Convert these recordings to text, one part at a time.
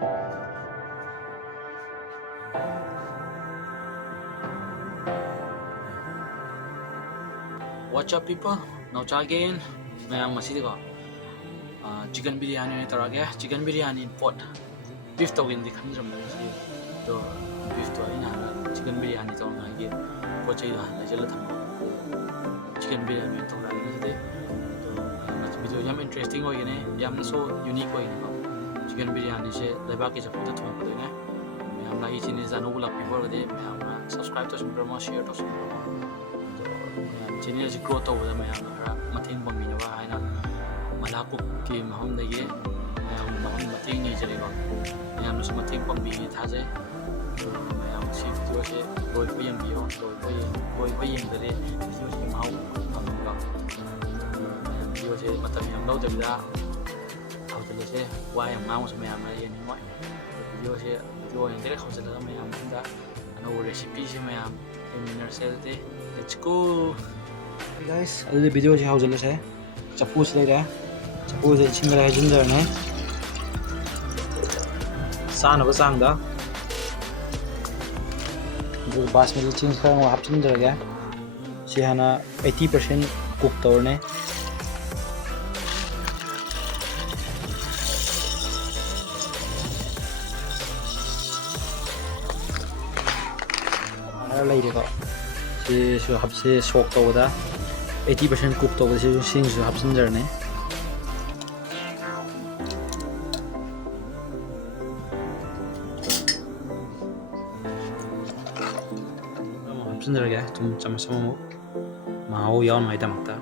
What's up people? Now again, mayang masih ko chicken biryani ni tarage chicken biryani pot beef to gindi khan ram si to beef to ina chicken biryani to ngai po chai la jela tham chicken biryani to ngai ni de to na video yam interesting hoy ne yam so unique hoy ne chicken biryani se leba ke chapu to thong ko ne mayam la hi chini janu bulak before de mayam subscribe to sum promo share to sum channel ji grow to da mayam ra mathing bang ba haina malakuk ki maham da ye maham mathing ni jare ba mayam su mathing bang bi tha je mayam si video se loi ko yam bi ho loi ko yam da de video se mau am ba video se matam yam lo da da au da se wa yam mau se mayam ra ye ni moi video se video yang de khau se da mayam da ano recipe se mayam minner se de let's go hey guys adu video je hau jale se chapu se le chapu je chingla hai jinder ne sana ba sang da bu basmati ching khang hap jinder ga si hana 80% cook tor ne lai de ko su hap se sok to da 80% cook to se sing su hap sin jar ne hap sin jar ga tum cham sam mo ma ho yawn mai da makta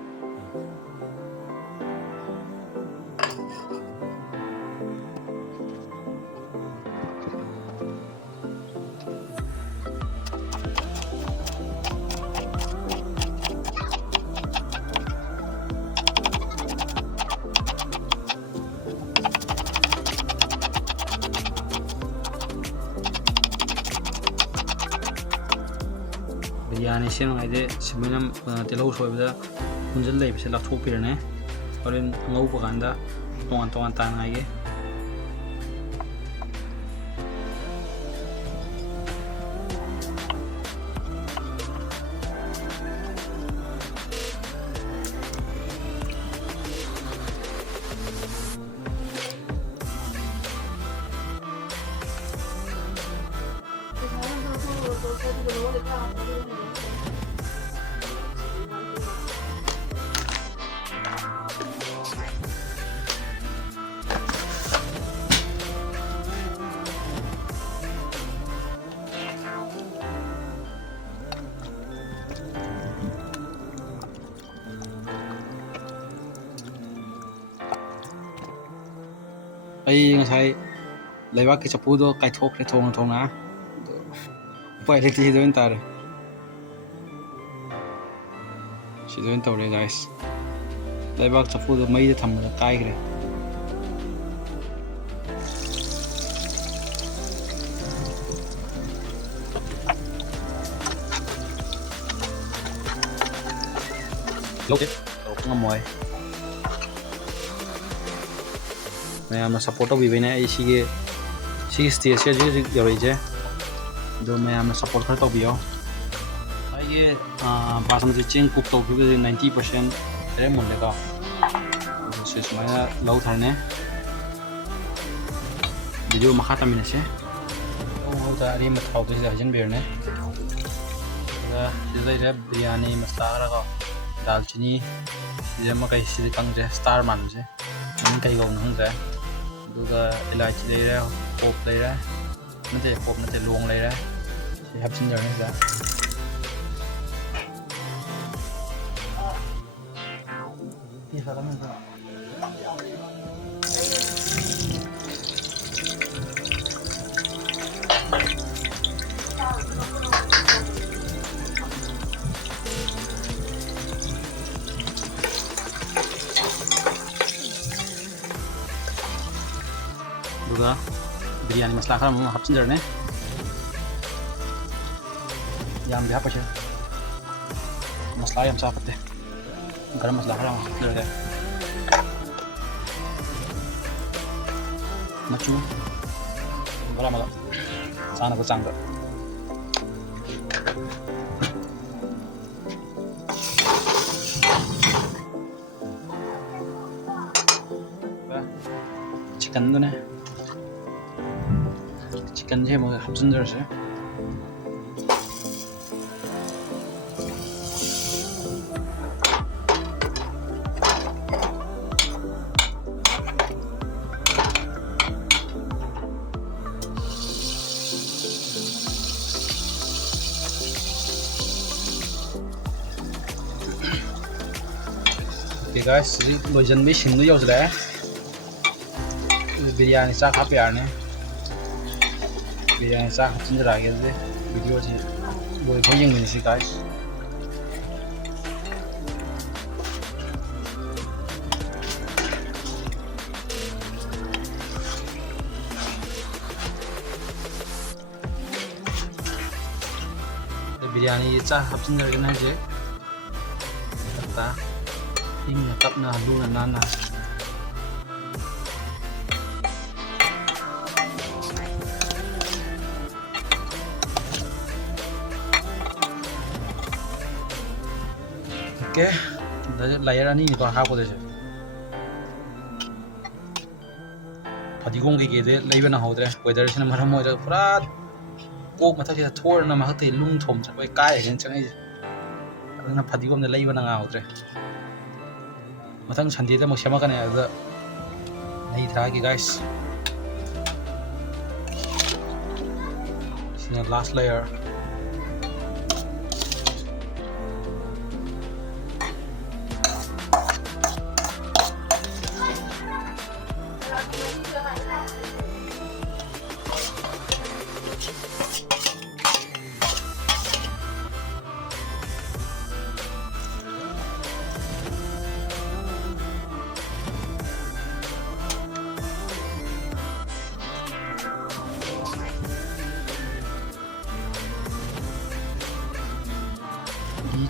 biryani sem ngai de simenam telau soi bada kunjal lai bise lak thok pirane horen ngau pa ganda tongan tongan tan ngai ge ai ngasai leibak ki chapu do kai thok le thong thong na pai le ti do en tar si do en tore guys leibak chapu do mai de tham da kai gre lok ngam moi mayamna support bi bene ai sige stage se je yori je do mayamna support kar to biyo ai ye basmati ching cook to bi 90% re mon le ka se smaya lau tharne video ma khata mine se o da ri ma thau de jin bir ne da de re biryani masala ra ka dalchini je ma kai si kang je star man je min kai go nang je duga ilachi le ra pop le ra nate pop nate luang le ra si hap sin jar ne ja ti sa kamen sa duga biryani masala khar mo hap sin jar ne yam bi hap che masala yam sa patte garam masala khar mo hap jar ga machu ꯊꯣꯛꯂꯝꯃꯒ ꯆꯥꯅꯕ ꯆꯥꯡꯗ 치킨도네 치킨제 뭐 합순절세 Okay guys, loijan bi shindu yosle biryani sak hap yarne biryani sak hapchinjirage de video ji loi pho yeng ni si guys biryani sak hapchinjirage na je ta ingna tapna luna nana okay layer ani ni ko ha ko de padigong ge de leiba na hodre weather sina maram mo pura kok matha ke thor na ma te lung thom cha kai kai gen changai na padigom de leiba na nga hodre matang Sunday da mo sema kan ya da nei thra ki guys sina last layer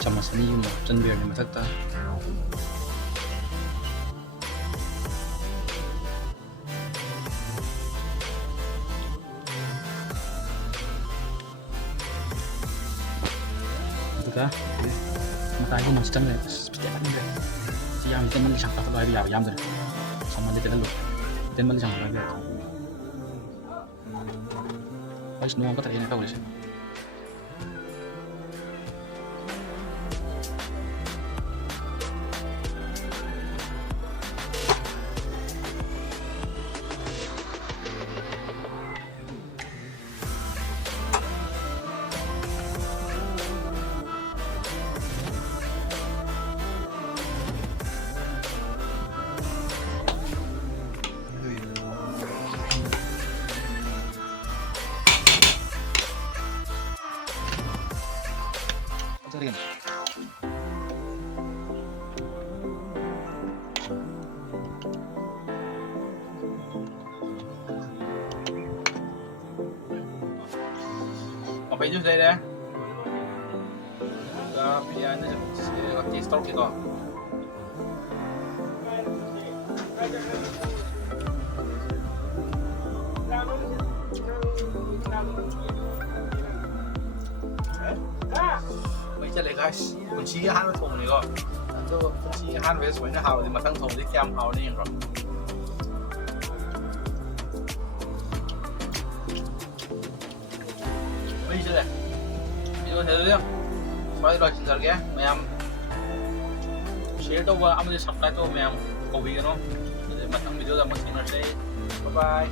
चम्मच नहीं यूँ चंद में सकता तो क्या मतलब ये मस्त चंद स्पेशल नहीं है yang teman di sangka kalau ya yang deh sama dia telan teman di sangka lagi harus nunggu apa tadi nak kau sih Cari kan? Apa itu saya dah? Tapi anda saya stok itu. Mấy cái này guys, mình chỉ cái hàng thùng này cơ, cho mình chỉ cái hàng về rồi nó hào thì mà thằng thùng thì kem hào này rồi. Mấy cái này, video thấy chưa? Phải rồi xin cái, mày em share đâu và em đi subscribe đâu mày em, cầu video nó, để mà thằng video ra mà xin nó say, bye bye.